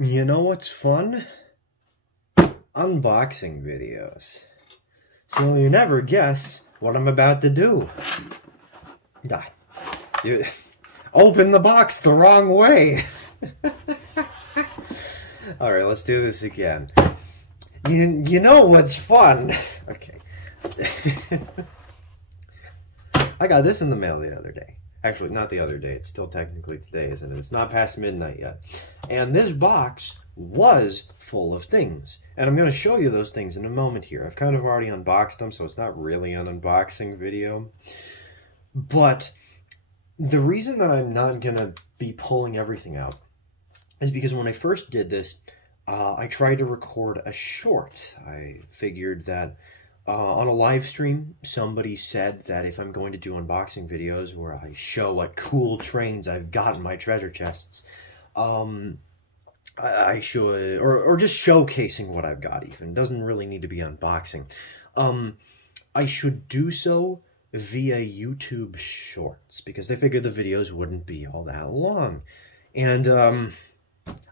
You know what's fun? Unboxing videos. So you never guess what I'm about to do. You open the box the wrong way. Alright, let's do this again. You know what's fun? Okay. I got this in the mail the other day. Actually, not the other day. It's still technically today, isn't it? It's not past midnight yet. And this box was full of things. And I'm going to show you those things in a moment here. I've kind of already unboxed them, so it's not really an unboxing video. But the reason that I'm not going to be pulling everything out is because when I first did this, I tried to record a short. I figured that on a live stream, somebody said that if I'm going to do unboxing videos where I show what cool trains I've got in my treasure chests, I should, or just showcasing what I've got even. It doesn't really need to be unboxing. I should do so via YouTube Shorts, because they figured the videos wouldn't be all that long. And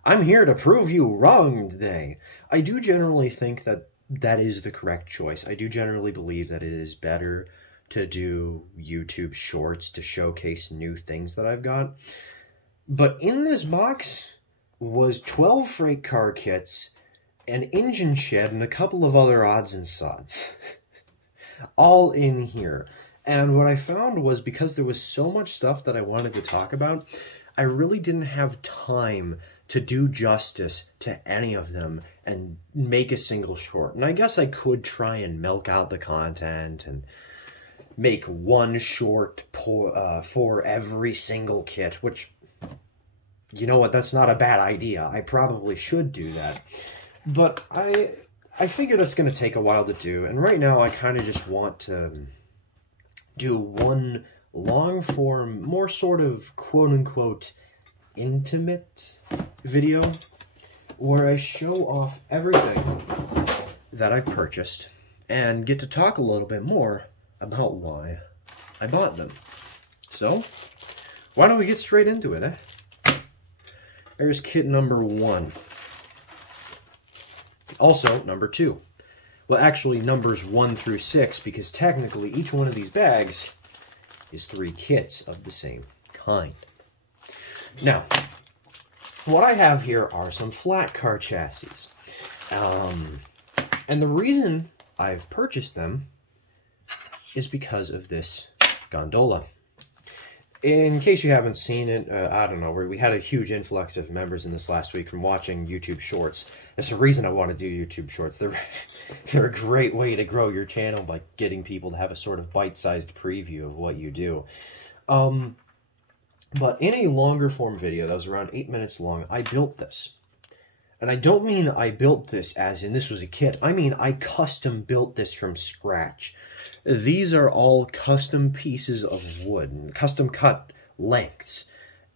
I'm here to prove you wrong today. I do generally think that that is the correct choice. I do generally believe that it is better to do YouTube Shorts to showcase new things that I've got. But in this box was 12 freight car kits, an engine shed, and a couple of other odds and sods. All in here. And what I found was, because there was so much stuff that I wanted to talk about, I really didn't have time to do justice to any of them and make a single short. And I guess I could try and milk out the content and make one short for every single kit, which, you know what, that's not a bad idea. I probably should do that. But I figured it's going to take a while to do, and right now I kind of just want to do one long-form, more sort of quote-unquote intimate video where I show off everything that I've purchased and get to talk a little bit more about why I bought them. So, why don't we get straight into it, eh? There's kit number 1. Also, number 2. Well, actually, numbers 1 through 6, because technically each one of these bags is 3 kits of the same kind. Now, what I have here are some flat car chassis. And the reason I've purchased them is because of this gondola. In case you haven't seen it, I don't know, we had a huge influx of members in this last week from watching YouTube Shorts. That's the reason I want to do YouTube Shorts. They're a great way to grow your channel by getting people to have a sort of bite-sized preview of what you do. But in a longer form video that was around 8 minutes long, I built this. And I don't mean I built this as in this was a kit. I mean I custom built this from scratch. These are all custom pieces of wood, custom cut lengths.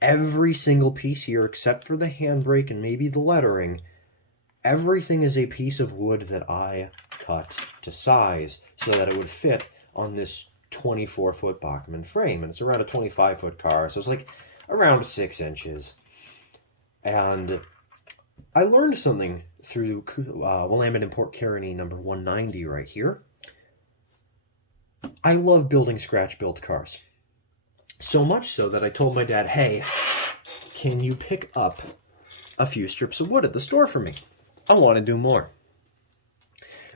Every single piece here, except for the handbrake and maybe the lettering, everything is a piece of wood that I cut to size so that it would fit on this 24-foot Bachmann frame. And it's around a 25-foot car, so it's like around 6 inches. And I learned something through Willamette Import Caroni number 190 right here. I love building scratch-built cars. So much so that I told my dad, hey, can you pick up a few strips of wood at the store for me? I want to do more.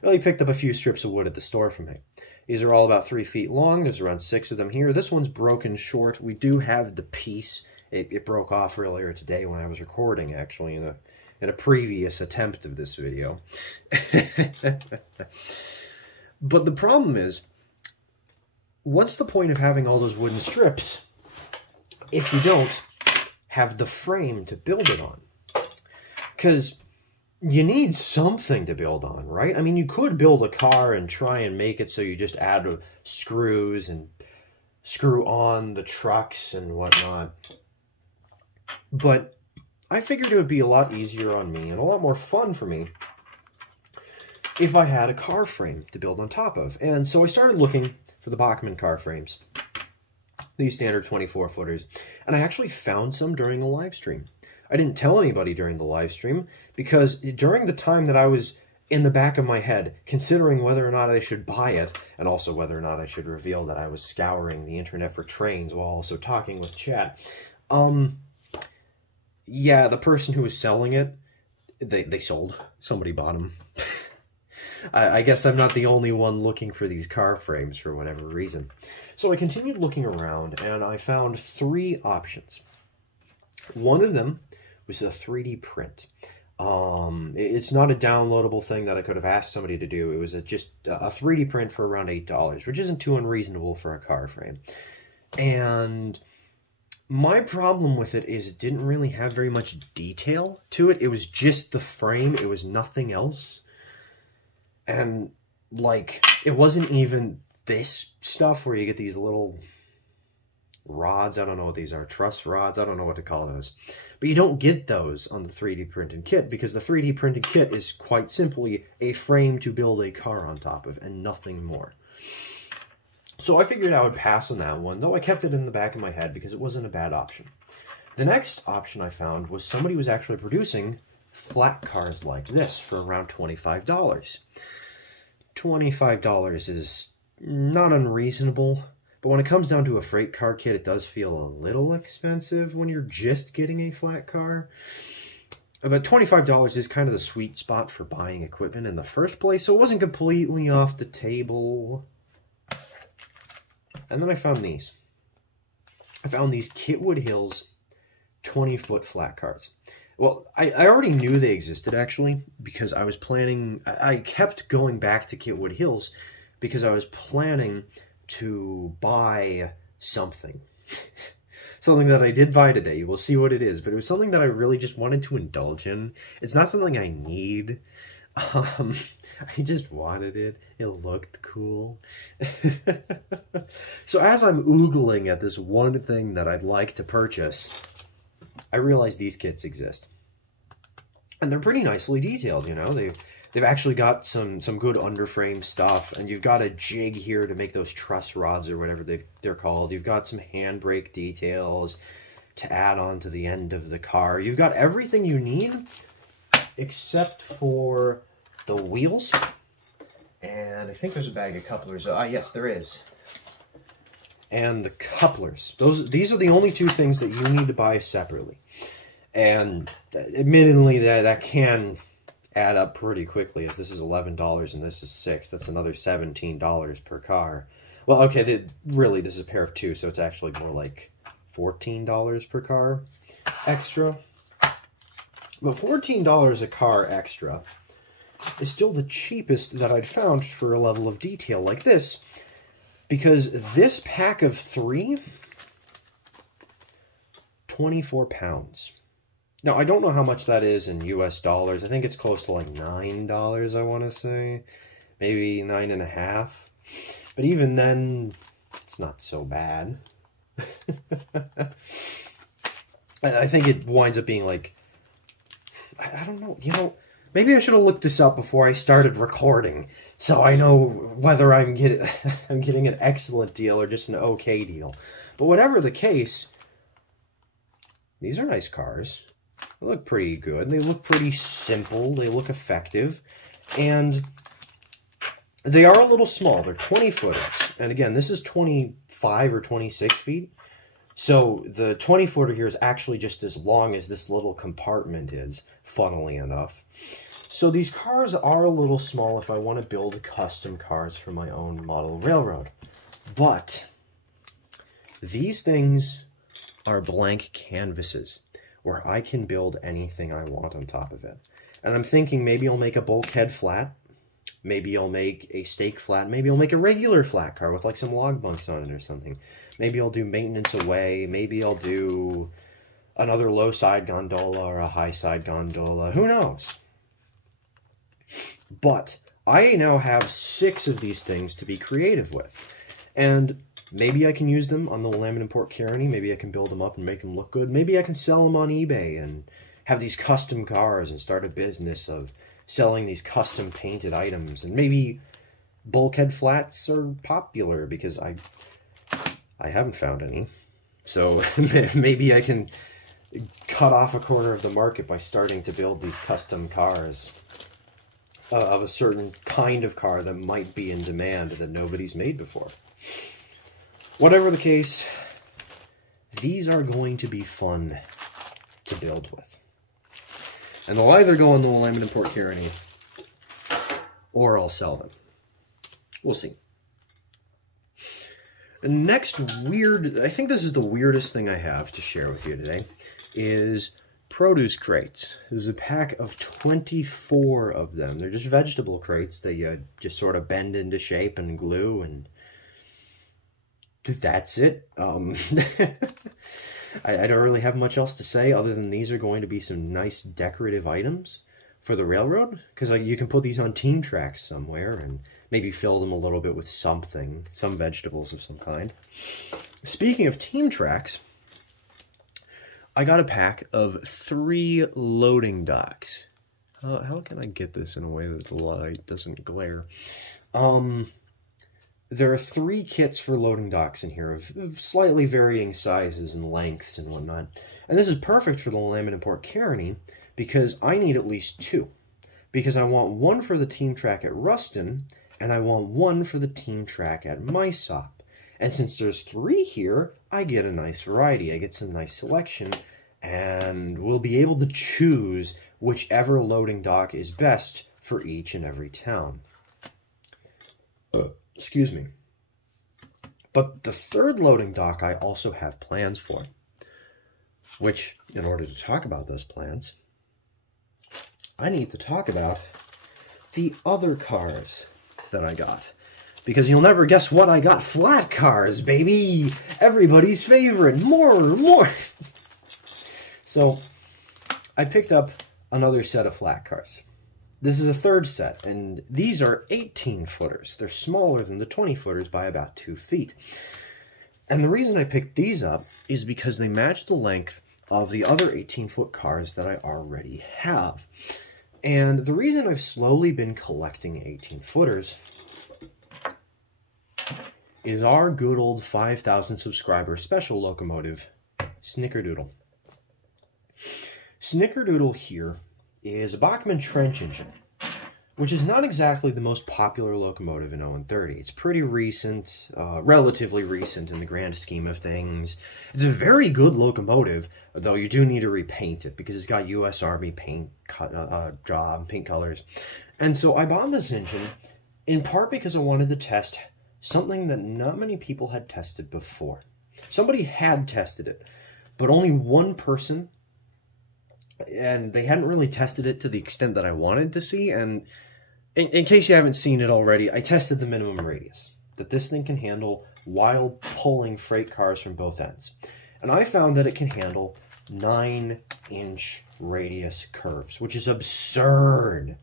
Well, he picked up a few strips of wood at the store for me. These are all about 3 feet long. There's around 6 of them here. This one's broken short. We do have the piece. It broke off earlier today when I was recording, actually, in a previous attempt of this video. But the problem is, what's the point of having all those wooden strips if you don't have the frame to build it on? Because you need something to build on, right? I mean, you could build a car and try and make it so you just add screws and screw on the trucks and whatnot. But I figured it would be a lot easier on me and a lot more fun for me if I had a car frame to build on top of. And so I started looking for the Bachmann car frames, these standard 24-footers, and I actually found some during a live stream. I didn't tell anybody during the live stream because during the time that I was in the back of my head, considering whether or not I should buy it, and also whether or not I should reveal that I was scouring the internet for trains while also talking with chat, yeah, the person who was selling it, they sold. Somebody bought them. I guess I'm not the only one looking for these car frames for whatever reason. So I continued looking around, and I found 3 options. One of them was a 3D print. It's not a downloadable thing that I could have asked somebody to do. It was just a 3D print for around $8, which isn't too unreasonable for a car frame. And my problem with it is it didn't really have very much detail to it. It was just the frame. It was nothing else. And, like, it wasn't even this stuff where you get these little rods. I don't know what these are. Truss rods. I don't know what to call those. But you don't get those on the 3D printed kit because the 3D printed kit is quite simply a frame to build a car on top of and nothing more. So I figured I would pass on that one, though I kept it in the back of my head because it wasn't a bad option. The next option I found was somebody was actually producing flat cars like this for around $25. $25 is not unreasonable, but when it comes down to a freight car kit, it does feel a little expensive when you're just getting a flat car. But $25 is kind of the sweet spot for buying equipment in the first place, so it wasn't completely off the table. And then I found these. I found these Kitwood Hills 20-foot flat cars. Well, I already knew they existed, actually, because I was planning... I kept going back to Kitwood Hills because I was planning to buy something. Something that I did buy today. We'll see what it is, but it was something that I really just wanted to indulge in. It's not something I need. I just wanted it. It looked cool. So as I'm oogling at this one thing that I'd like to purchase, I realize these kits exist. And they're pretty nicely detailed, you know. They've actually got some good underframe stuff, and you've got a jig here to make those truss rods or whatever they're called. You've got some handbrake details to add on to the end of the car. You've got everything you need except for the wheels. And I think there's a bag of couplers. Yes, there is. And the couplers. These are the only 2 things that you need to buy separately. And admittedly, that can add up pretty quickly, as this is $11 and this is $6. That's another $17 per car. Well, okay, really, this is a pair of 2, so it's actually more like $14 per car extra. But $14 a car extra is still the cheapest that I'd found for a level of detail like this, because this pack of 3, 24 pounds. Now, I don't know how much that is in US dollars. I think it's close to like $9, I want to say. Maybe 9.5. But even then, it's not so bad. I think it winds up being like, I don't know, you know, maybe I should have looked this up before I started recording, so I know whether I'm getting an excellent deal or just an okay deal. But whatever the case, these are nice cars. They look pretty good. They look pretty simple. They look effective. And they are a little small. They're 20-footers. And again, this is 25 or 26 feet. So the 20-footer here is actually just as long as this little compartment is, funnily enough. So these cars are a little small if I want to build custom cars for my own model railroad. But these things are blank canvases where I can build anything I want on top of it. And I'm thinking maybe I'll make a bulkhead flat. Maybe I'll make a stake flat. Maybe I'll make a regular flat car with like some log bunks on it or something. Maybe I'll do maintenance away. Maybe I'll do another low side gondola or a high side gondola. Who knows? But I now have 6 of these things to be creative with. And maybe I can use them on the Lamb and Port Carney. Maybe I can build them up and make them look good. Maybe I can sell them on eBay and have these custom cars and start a business of selling these custom painted items. And maybe bulkhead flats are popular because I haven't found any. So maybe I can cut off a corner of the market by starting to build these custom cars of a certain kind of car that might be in demand that nobody's made before. Whatever the case, these are going to be fun to build with. And they'll either go on the Willamette and Port Carney, or I'll sell them. We'll see. The next weird, I think this is the weirdest thing I have to share with you today, is produce crates. There's a pack of 24 of them. They're just vegetable crates that you just sort of bend into shape and glue, and that's it. I don't really have much else to say other than these are going to be some nice decorative items for the railroad, because you can put these on team tracks somewhere and maybe fill them a little bit with something, some vegetables of some kind. Speaking of team tracks, I got a pack of 3 loading docks. How can I get this in a way that the light doesn't glare? There are 3 kits for loading docks in here of slightly varying sizes and lengths and whatnot. And this is perfect for the Willamette and Port Carney because I need at least 2. Because I want 1 for the team track at Ruston, and I want 1 for the team track at Mysop. And since there's 3 here, I get a nice variety. I get some nice selection, and we'll be able to choose whichever loading dock is best for each and every town. Excuse me. But the 3rd loading dock I also have plans for, which, in order to talk about those plans, I need to talk about the other cars that I got. Because you'll never guess what I got. Flat cars, baby! Everybody's favorite! More! So, I picked up another set of flat cars. This is a 3rd set, and these are 18-footers. They're smaller than the 20-footers by about 2 feet. And the reason I picked these up is because they match the length of the other 18-foot cars that I already have. And the reason I've slowly been collecting 18-footers is our good old 5,000 subscriber special locomotive, Snickerdoodle. Snickerdoodle here is a Bachmann trench engine, which is not exactly the most popular locomotive in ON30. It's pretty recent, relatively recent in the grand scheme of things. It's a very good locomotive, though you do need to repaint it because it's got U.S. Army paint job, paint colors. And so I bought this engine in part because I wanted to test something that not many people had tested before. Somebody had tested it, but only one person, and they hadn't really tested it to the extent that I wanted to see. And in case you haven't seen it already, I tested the minimum radius that this thing can handle while pulling freight cars from both ends. And I found that it can handle 9-inch radius curves, which is absurd.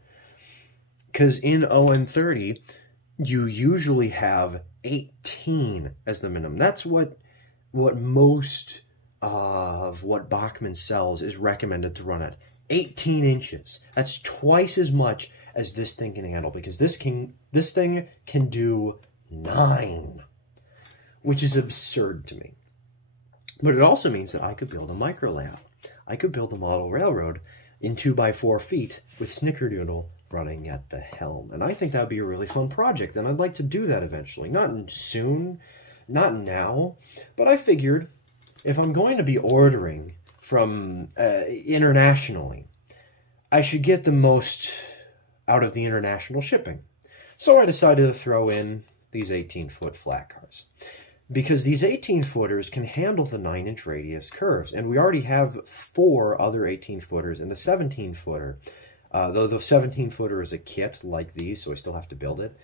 Because in ON30, you usually have 18 as the minimum. That's what most of what Bachmann sells is recommended to run at. 18 inches. That's twice as much as this thing can handle, because this thing can do 9, which is absurd to me. But it also means that I could build a micro layout. I could build a model railroad in 2x4 feet with Snickerdoodle running at the helm. And I think that would be a really fun project, and I'd like to do that eventually. Not soon, not now, but I figured if I'm going to be ordering from internationally, I should get the most out of the international shipping. So I decided to throw in these 18-foot flat cars, because these 18-footers can handle the 9-inch radius curves, and we already have 4 other 18-footers and a 17-footer, though the 17-footer is a kit like these, so I still have to build it.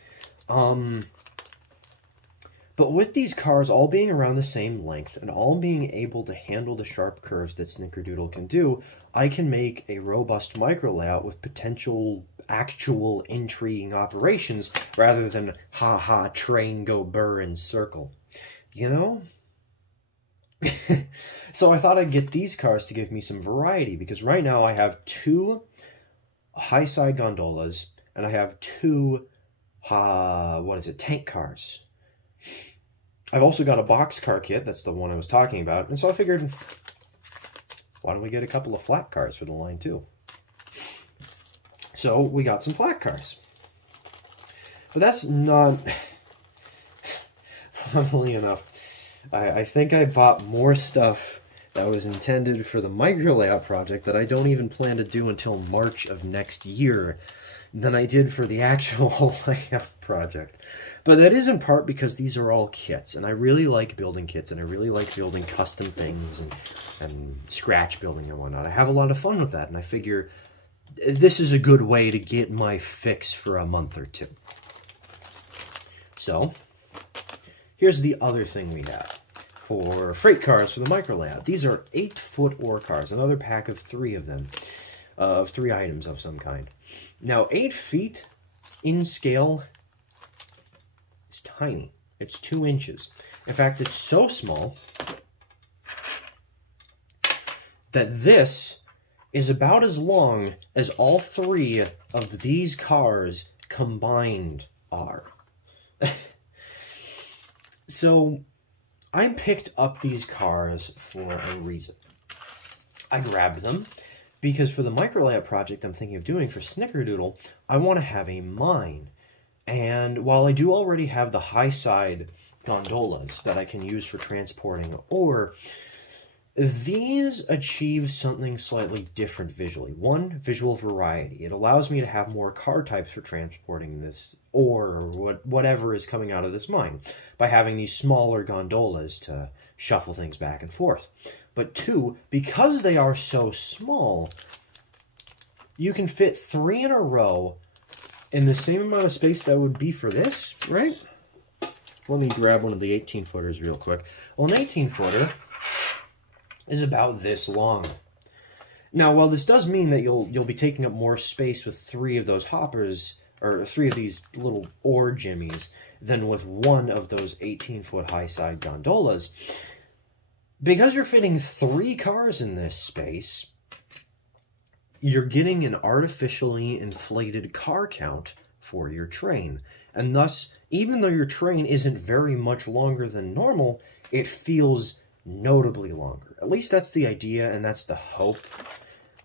But with these cars all being around the same length and all being able to handle the sharp curves that Snickerdoodle can do, I can make a robust micro layout with potential actual intriguing operations rather than ha-ha train go burr and circle. You know? So I thought I'd get these cars to give me some variety, because right now I have 2 high side gondolas and I have 2 tank cars. I've also got a boxcar kit, that's the one I was talking about, and so I figured why don't we get a couple of flat cars for the line too? So we got some flat cars. But that's not, funnily enough, I think I bought more stuff that was intended for the micro layout project that I don't even plan to do until March of next year than I did for the actual layout project. But that is in part because these are all kits, and I really like building kits, and I really like building custom things and scratch building and whatnot. I have a lot of fun with that, and I figure this is a good way to get my fix for a month or two. So, here's the other thing we have for freight cars for the micro layout. These are 8-foot ore cars, another pack of 3 of them, of 3 items of some kind. Now, 8 feet in scale is tiny. It's 2 inches. In fact, it's so small that this is about as long as all 3 of these cars combined are. So, I picked up these cars for a reason. I grabbed them because for the micro layout project I'm thinking of doing for Snickerdoodle, I want to have a mine. And while I do already have the high side gondolas that I can use for transporting ore, these achieve something slightly different visually. One, visual variety. It allows me to have more car types for transporting this ore or whatever is coming out of this mine by having these smaller gondolas to shuffle things back and forth. But 2, because they are so small, you can fit 3 in a row in the same amount of space that would be for this, right? Let me grab one of the 18-footers real quick. Well, an 18-footer is about this long. Now, while this does mean that you'll be taking up more space with 3 of those hoppers, or 3 of these little ore jimmies, than with 1 of those 18-foot high-side gondolas, because you're fitting 3 cars in this space, you're getting an artificially inflated car count for your train. And thus, even though your train isn't very much longer than normal, it feels notably longer. At least that's the idea, and that's the hope.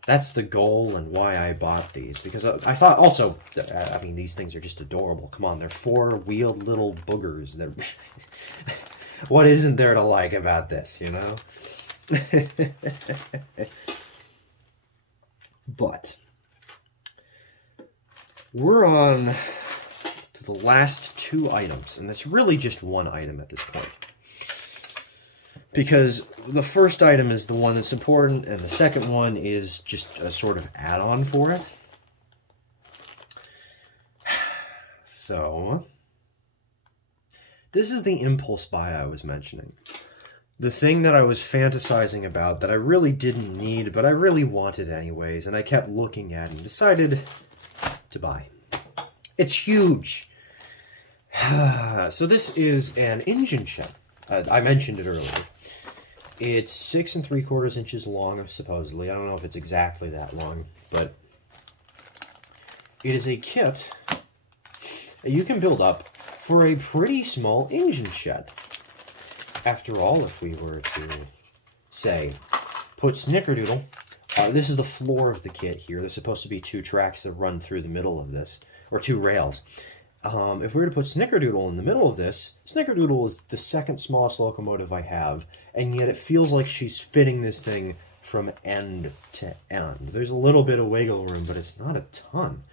That's the goal and why I bought these. Because I thought also, I mean, these things are just adorable. Come on, they're 4-wheeled little boogers. They're what isn't there to like about this, you know? But we're on to the last 2 items, and it's really just 1 item at this point. Because the first item is the one that's important, and the second one is just a sort of add-on for it. So, this is the impulse buy I was mentioning. The thing that I was fantasizing about that I really didn't need, but I really wanted anyways, and I kept looking at and decided to buy. It's huge! So this is an engine shed. I mentioned it earlier. It's 6 3/4 inches long, supposedly. I don't know if it's exactly that long, but it is a kit that you can build up for a pretty small engine shed. After all, if we were to, say, put Snickerdoodle, this is the floor of the kit here. There's supposed to be 2 tracks that run through the middle of this, or 2 rails. If we were to put Snickerdoodle in the middle of this, Snickerdoodle is the 2nd smallest locomotive I have, and yet it feels like she's fitting this thing from end to end. There's a little bit of wiggle room, but it's not a ton.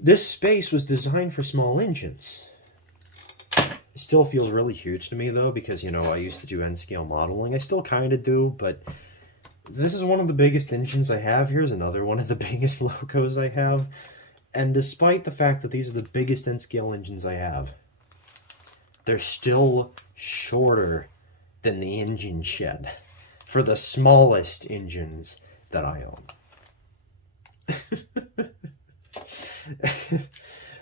This space was designed for small engines. It still feels really huge to me, though, because, you know, I used to do N-scale modeling. I still kind of do, but this is one of the biggest engines I have. Here's another one of the biggest locos I have. And despite the fact that these are the biggest N-scale engines I have, they're still shorter than the engine shed for the smallest engines that I own.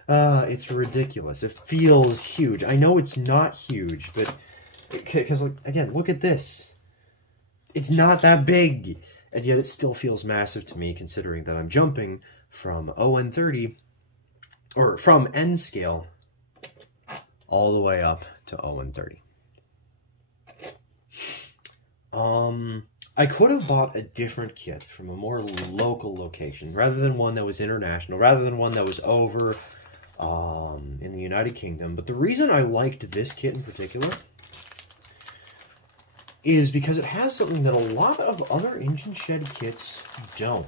It's ridiculous. It feels huge. I know it's not huge, but because, again, look at this. It's not that big, and yet it still feels massive to me, considering that I'm jumping from ON30, or from N-scale, all the way up to ON30. I could have bought a different kit from a more local location, rather than one that was international, rather than one that was over in the United Kingdom. But the reason I liked this kit in particular is because it has something that a lot of other engine shed kits don't.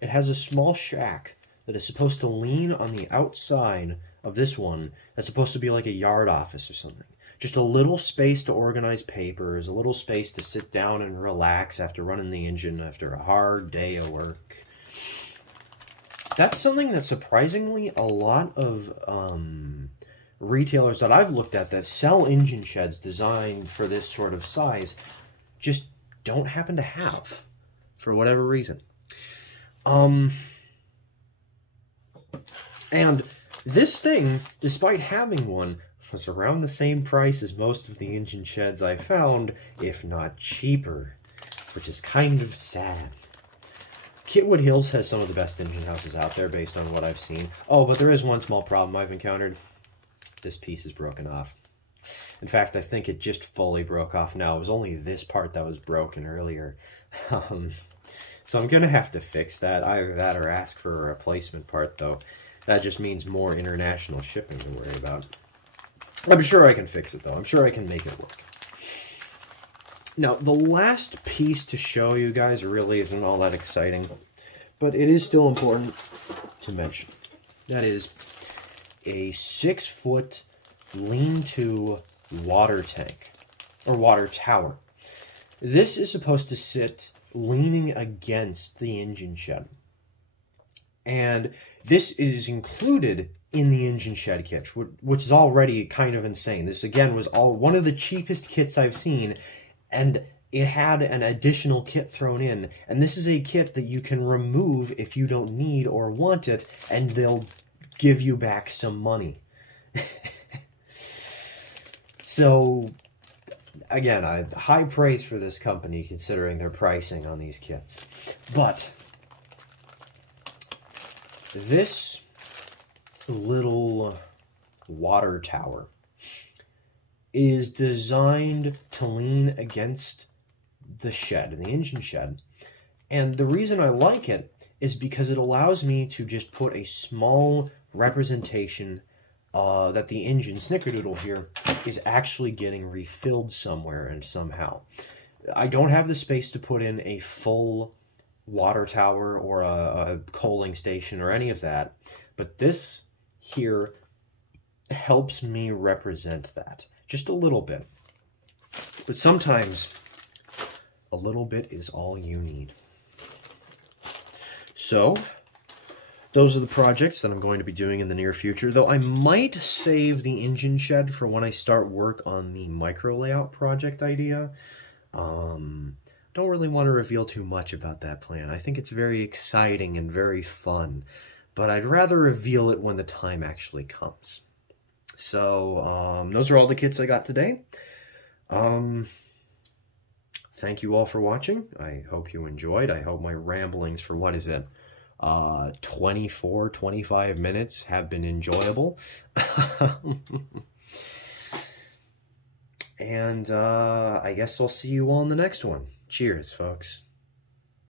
It has a small shack that is supposed to lean on the outside of this one. That's supposed to be like a yard office or something. Just a little space to organize papers, a little space to sit down and relax after running the engine after a hard day of work. That's something that surprisingly a lot of retailers that I've looked at that sell engine sheds designed for this sort of size just don't happen to have, for whatever reason. And this thing, despite having one, was around the same price as most of the engine sheds I found, if not cheaper, which is kind of sad. Kitwood Hills has some of the best engine houses out there based on what I've seen. Oh, but there is one small problem I've encountered. This piece is broken off. In fact, I think it just fully broke off now. It was only this part that was broken earlier. So I'm going to have to fix that. Either that or ask for a replacement part, though. That just means more international shipping to worry about. I'm sure I can fix it, though. I'm sure I can make it work. Now, the last piece to show you guys really isn't all that exciting, but it is still important to mention. That is a 6-foot lean-to water tank, or water tower. This is supposed to sit leaning against the engine shed. And this is included in the engine shed kit, which is already kind of insane. This, again, was one of the cheapest kits I've seen, and it had an additional kit thrown in. And this is a kit that you can remove if you don't need or want it, and they'll give you back some money. So, again, high praise for this company considering their pricing on these kits. But this little water tower is designed to lean against the shed, the engine shed. And the reason I like it is because it allows me to just put a small representation that the engine Snickerdoodle here is actually getting refilled somewhere and somehow. I don't have the space to put in a full water tower or a coaling station or any of that, but this here helps me represent that just a little bit. But sometimes a little bit is all you need. So those are the projects that I'm going to be doing in the near future, though I might save the engine shed for when I start work on the micro layout project idea. Don't really want to reveal too much about that plan. I think it's very exciting and very fun, but I'd rather reveal it when the time actually comes. So, those are all the kits I got today. Thank you all for watching. I hope you enjoyed. I hope my ramblings for, what is it, 24, 25 minutes have been enjoyable. And I guess I'll see you all in the next one. Cheers, folks.